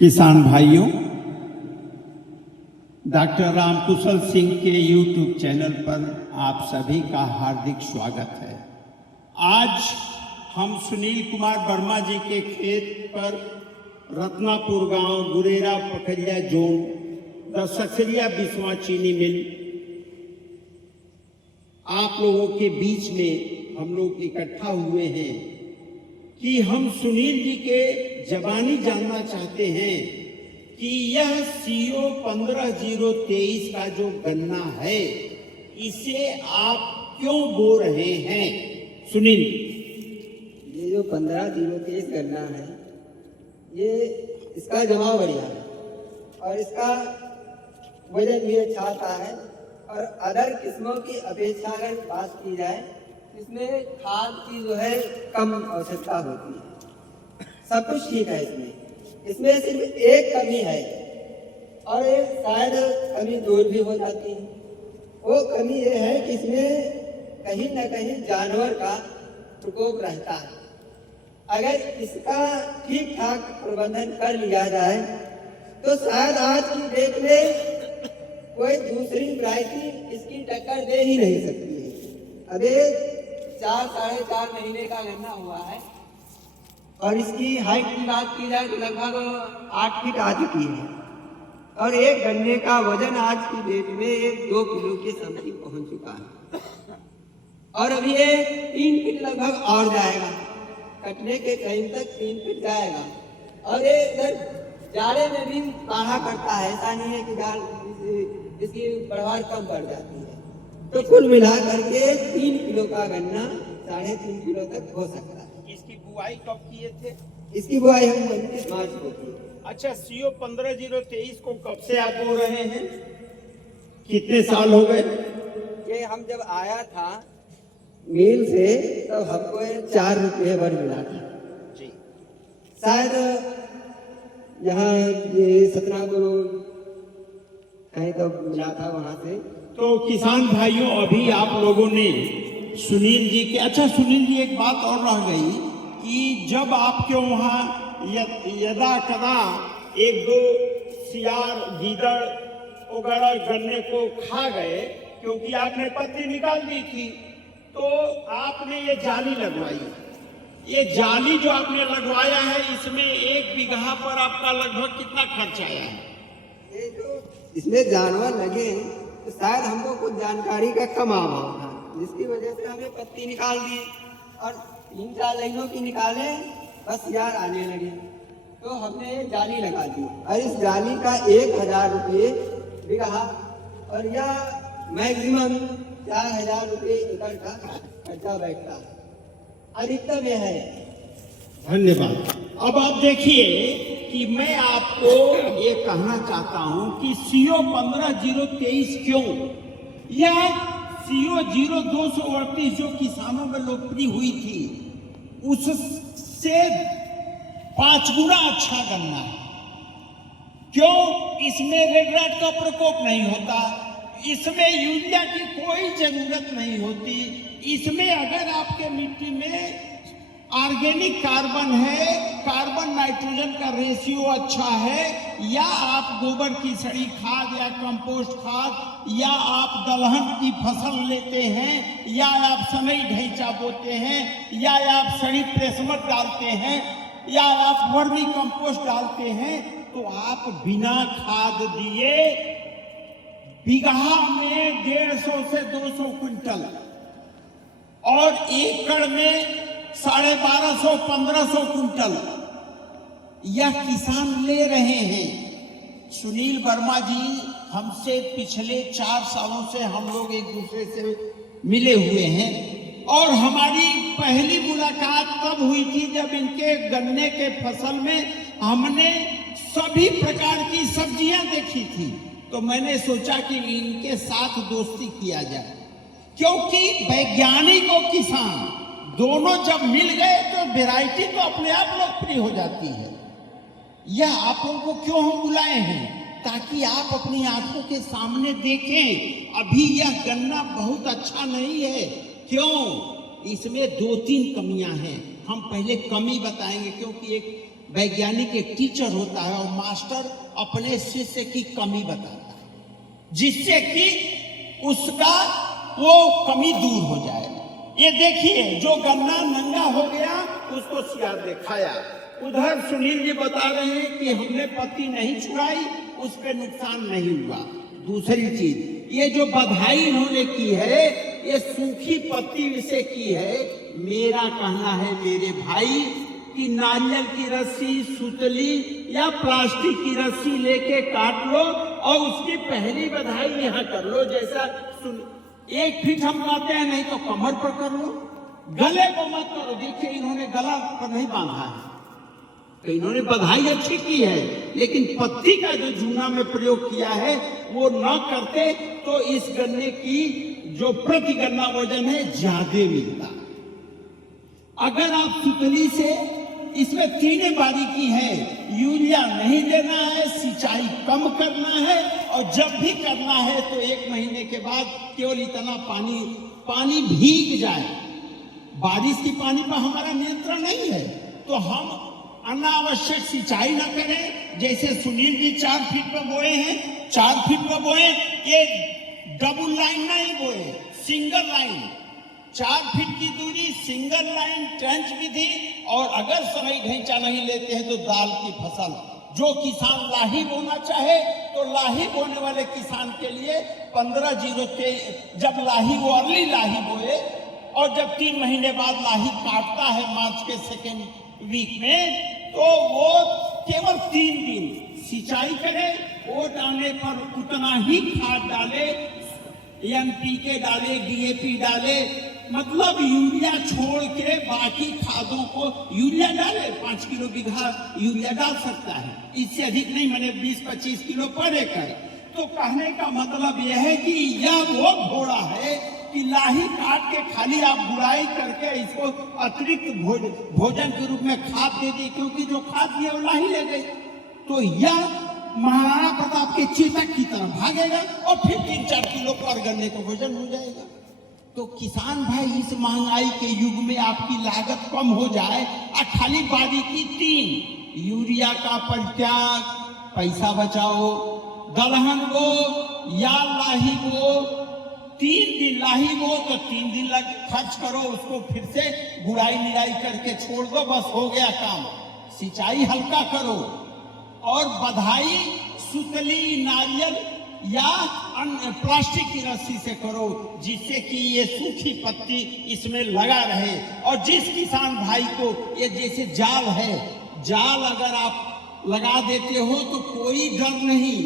किसान भाइयों, डॉक्टर रामकुशल सिंह के यूट्यूब चैनल पर आप सभी का हार्दिक स्वागत है। आज हम सुनील कुमार वर्मा जी के खेत पर रत्नापुर गांव, गुरेरा पखरिया जोन, दसखरिया बिस्वा चीनी मिल, आप लोगों के बीच में हम लोग इकट्ठा हुए हैं कि हम सुनील जी के जबानी जानना चाहते हैं कि यह CO 15-023 का जो गन्ना है, इसे आप क्यों बो रहे हैं? सुनील, ये जो 15-023 गन्ना है, ये इसका जमाव बढ़िया है और इसका वजन भी अच्छा आता है। और अदर किस्मों की अपेक्षा अगर बात की जाए, इसमें खाद की जो है कम आवश्यकता होती है। सब कुछ ठीक है इसमें सिर्फ एक कमी है और एक शायद कमी दूर भी हो जाती है। वो कमी ये है कि इसमें कहीं न कहीं जानवर का प्रकोप रहता है। अगर इसका ठीक ठाक प्रबंधन कर लिया जाए तो शायद आज की डेट में कोई दूसरी वैरायटी इसकी टक्कर दे ही नहीं सकती है। अभी 4-4.5 महीने का गन्ना हुआ है और इसकी हाइट की बात की जाए तो लगभग 8 फीट आ चुकी है और एक गन्ने का वजन आज की डेट में 2 किलो के समथिंग पहुंच चुका है और अभी ये 3 फीट लगभग और जाएगा। कटने के टाइम तक 3 फीट जाएगा और ये इधर जाड़े में भी बढ़ा करता है। ऐसा नहीं है कि इसकी बढ़वार कम बढ़ जाती है। तो कुल मिलाकर के 3 किलो का गन्ना 3.5 किलो तक हो सकता है। इसकी बुआई कब किए थे? इसकी बुआई हम 29 मार्च को की। अच्छा, CO 15-023 को कब से आप बो रहे हैं? कितने साल हो गए? ये हम जब आया था मिल से तब हमको 4 रुपये भर मिला था जी। शायद यहाँ ये 17 गुरु कहीं तो मिला था वहां से। तो किसान भाइयों, अभी आप लोगों ने सुनील जी के, अच्छा सुनील जी, एक बात और रह गई कि जब आपके वहाँ यदा कदा 1-2 सियार, गीदड़ वगैरह गन्ने को खा गए क्योंकि आपने पत्ती निकाल दी थी, तो आपने ये जाली लगवाई। ये जाली जो आपने लगवाया है, इसमें 1 बीघा पर आपका लगभग कितना खर्च आया है? ये जो इसमें जानवर लगे तो शायद हमको कुछ जानकारी का कम अभाव था, जिसकी वजह से हमें पत्ती निकाल दी और 3-4 लाइनों की निकाले, बस यार आने लगे तो हमने ये जाली लगा दी और इस जाली का 1000 रुपये बीघा और यह मैक्सिमम 4000 रुपये एकड़ का खर्चा बैठता है। अधिकतम यह है। धन्यवाद। अब आप देखिए कि मैं आपको ये कहना चाहता हूं कि CO 15-023 क्यों? यह CO 0238 जो किसानों में लोकप्रिय हुई थी, उससे 5 गुना अच्छा गन्ना है। क्यों? इसमें रेड रैट का प्रकोप नहीं होता, इसमें यूरिया की कोई जरूरत नहीं होती। इसमें अगर आपके मिट्टी में ऑर्गेनिक कार्बन है, कार्बन नाइट्रोजन का रेशियो अच्छा है, या आप गोबर की सड़ी खाद या कंपोस्ट खाद या आप दलहन की फसल लेते हैं, या आप सनई ढैंचा बोते हैं, या आप सड़ी प्रेसमट डालते हैं, या आप वर्मी कंपोस्ट डालते हैं, तो आप बिना खाद दिए बीघा में 150 से 200 क्विंटल और एकड़ में 1250-1500 क्विंटल यह किसान ले रहे हैं। सुनील वर्मा जी हमसे पिछले 4 सालों से हम लोग एक दूसरे से मिले हुए हैं और हमारी पहली मुलाकात तब हुई थी जब इनके गन्ने के फसल में हमने सभी प्रकार की सब्जियां देखी थी। तो मैंने सोचा कि इनके साथ दोस्ती किया जाए, क्योंकि वैज्ञानिक और किसान दोनों जब मिल गए तो वैरायटी तो अपने आप लोकप्रिय हो जाती है। यह आप लोगों को क्यों हम बुलाए हैं? ताकि आप अपनी आंखों के सामने देखें। अभी यह गन्ना बहुत अच्छा नहीं है। क्यों? इसमें 2-3 कमियां हैं। हम पहले कमी बताएंगे, क्योंकि एक वैज्ञानिक एक टीचर होता है और मास्टर अपने शिष्य की कमी बताता है, जिससे कि उसका वो कमी दूर हो जाए। ये देखिए, जो गन्ना नंगा हो गया उसको सियार ने खाया। उधर सुनील जी बता रहे हैं कि हमने पत्ती नहीं छुड़ाई, उस पर नुकसान नहीं हुआ। दूसरी चीज, ये जो बधाई इन्होंने की है, ये सूखी पत्ती से की है। मेरा कहना है मेरे भाई कि नारियल की रस्सी, सुतली या प्लास्टिक की रस्सी लेके काट लो और उसकी पहली बधाई यहाँ कर लो। जैसा 1 फीट हम कहते हैं, नहीं तो कमर पर कर लो, गले को मत करो। देखिए, इन्होंने गला पर नहीं बांधा है, तो इन्होंने बधाई अच्छी की है, लेकिन पत्ती का जो जूना में प्रयोग किया है वो न करते तो इस गन्ने की जो प्रति गन्ना वजन है ज्यादा मिलता। अगर आप सुतली से, इसमें 3 बारीकी है, यूरिया नहीं देना है, सिंचाई कम करना है, और जब भी करना है तो 1 महीने के बाद केवल इतना पानी भीग जाए। बारिश की पानी पर हमारा नियंत्रण नहीं है, तो हम अनावश्यक सिंचाई ना करें। जैसे सुनील जी 4 फीट पर बोए हैं, 4 फीट पर बोए, ये डबल लाइन नहीं बोए, सिंगल लाइन, 4 फीट की दूरी, सिंगल लाइन ट्रेंच विधि। और अगर सही ढांचा नहीं लेते हैं तो दाल की फसल, जो किसान लाही बोना चाहे तो लाही बोने वाले किसान के लिए 15-0-23, जब लाही वो अर्ली लाही बोए और जब 3 महीने बाद लाही काटता है मार्च के 2nd वीक में, तो वो केवल 3 दिन सिंचाई करे, वो डालने पर उतना ही खाद डाले, NPK डाले, DAP डाले, मतलब यूरिया छोड़ के बाकी खादों को यूरिया डाले। 5 किलो बीघा यूरिया डाल सकता है, इससे अधिक नहीं, मैंने 20-25 किलो पर एकड़। तो कहने का मतलब यह है कि यह वो घोड़ा है कि लाही काट के खाली आप गुड़ाई करके इसको अतिरिक्त भोजन के रूप में खाद दे दी, क्योंकि जो खाद दिया वो लाही ले गई, तो यह महाराणा प्रताप के चेतक की तरफ भागेगा और फिर 3-4 किलो पर गन्ने का भोजन हो जाएगा। तो किसान भाई, इस महंगाई के युग में आपकी लागत कम हो जाए और खाली बारीकी 3, यूरिया का परित्याग, पैसा बचाओ, दलहन बो या लाही बो, 3 दिन लाही बो तो 3 दिन खर्च करो, उसको फिर से गुड़ाई निराई करके छोड़ दो, बस हो गया काम। सिंचाई हल्का करो और बधाई सुतली, नारियल या अन्य प्लास्टिक की रस्सी से करो, जिससे कि ये सूखी पत्ती इसमें लगा रहे। और जिस किसान भाई को ये जैसे जाल है, जाल अगर आप लगा देते हो तो कोई डर नहीं,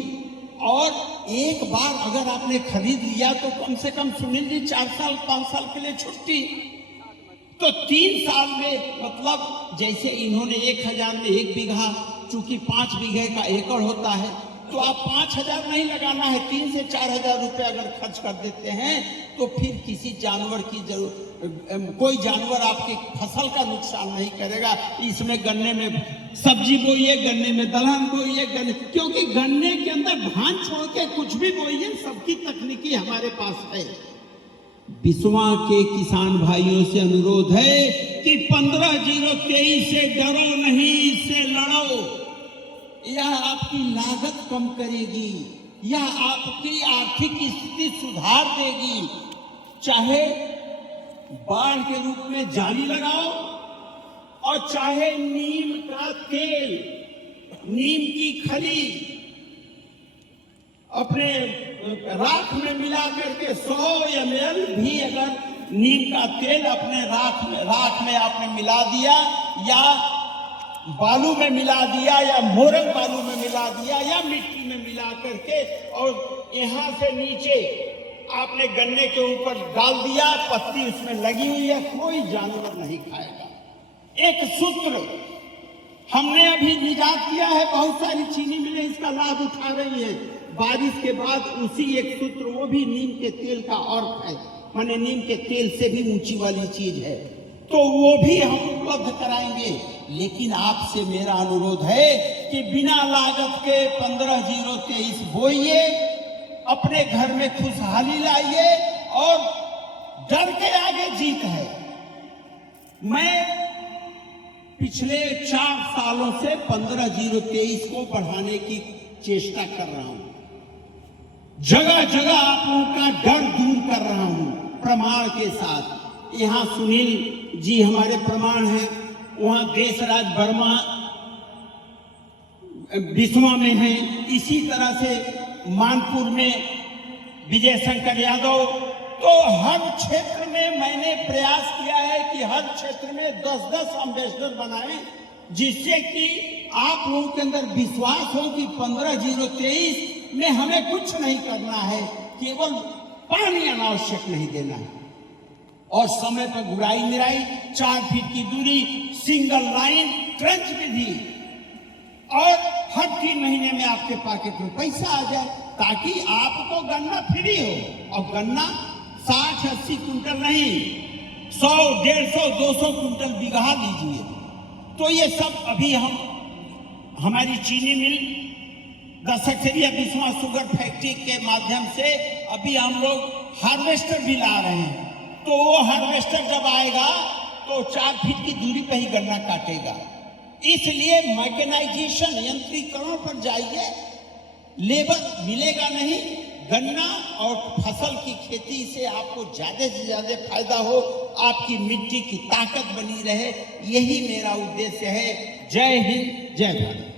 और एक बार अगर आपने खरीद लिया तो कम से कम सुनील जी 4 साल 5 साल के लिए छुट्टी, तो 3 साल में, मतलब जैसे इन्होंने 1000 में 1 बीघा, चूंकि 5 बीघे का एकड़ होता है, तो आप 5000 नहीं लगाना है, 3 से 4000 रुपए अगर खर्च कर देते हैं तो फिर किसी जानवर की जरूरत, कोई जानवर आपकी फसल का नुकसान नहीं करेगा। इसमें गन्ने में सब्जी बोइए, गन्ने में दलहन बोइए, गन्ने, क्योंकि गन्ने के अंदर धान छोड़ के कुछ भी बोइए, सबकी तकनीकी हमारे पास है। बिस्वा के किसान भाइयों से अनुरोध है कि 15-0-23 से डरो नहीं, इससे लड़ो। यह आपकी लागत कम करेगी, यह आपकी आर्थिक स्थिति सुधार देगी। चाहे बाढ़ के रूप में जाली लगाओ और चाहे नीम का तेल, नीम की खली अपने राख में मिला करके 100 ml भी अगर नीम का तेल अपने राख में आपने मिला दिया, या बालू में मिला दिया, या मोरंग बालू में मिला दिया, या मिट्टी में मिला करके, और यहाँ से नीचे आपने गन्ने के ऊपर डाल दिया, पत्ती उसमें लगी हुई है, कोई जानवर नहीं खाएगा। एक सूत्र हमने अभी निजात किया है, बहुत सारी चीनी मिलें इसका लाभ उठा रही है। बारिश के बाद उसी एक सूत्र, वो भी नीम के तेल का अर्थ है, माने नीम के तेल से भी ऊंची वाली चीज है, तो वो भी हम उपलब्ध कराएंगे। लेकिन आपसे मेरा अनुरोध है कि बिना लागत के 15-0-23 बोइए, अपने घर में खुशहाली लाइए, और डर के आगे जीत है। मैं पिछले 4 सालों से 15,023 को बढ़ाने की चेष्टा कर रहा हूं। जगह जगह आप लोगों का डर दूर कर रहा हूं प्रमाण के साथ। यहां सुनील जी हमारे प्रमाण हैं, वहां देशराज वर्मा बिस्वा में हैं, इसी तरह से मानपुर में विजय शंकर यादव। तो हर क्षेत्र में मैंने प्रयास किया है कि हर क्षेत्र में 10-10 एम्बेसडर बनाएं, जिससे कि आप लोगों के अंदर विश्वास हो कि 15,023 में हमें कुछ नहीं करना है, केवल पानी अनावश्यक नहीं देना है और समय पर गुड़ाई निराई, 4 फीट की दूरी, सिंगल लाइन, ट्रेंच विधि और हर 3 महीने में आपके पॉकेट में पैसा आ जाए, ताकि आपको गन्ना फ्री हो। और गन्ना 60-80 कुंटल नहीं, 100, 150, 200 कुंटल बिगहा लीजिए। तो ये सब अभी हम हमारी चीनी मिल दशकरिया बिस्वा शुगर फैक्ट्री के माध्यम से अभी हम लोग हार्वेस्टर भी ला रहे हैं। तो वो हार्वेस्टर जब आएगा तो 4 फीट की दूरी पे ही गन्ना काटेगा। इसलिए मैकेनाइजेशन, यंत्रीकरण पर जाइए, लेबर मिलेगा नहीं। गन्ना और फसल की खेती से आपको ज्यादा से ज्यादा फायदा हो, आपकी मिट्टी की ताकत बनी रहे, यही मेरा उद्देश्य है। जय हिंद, जय भारत।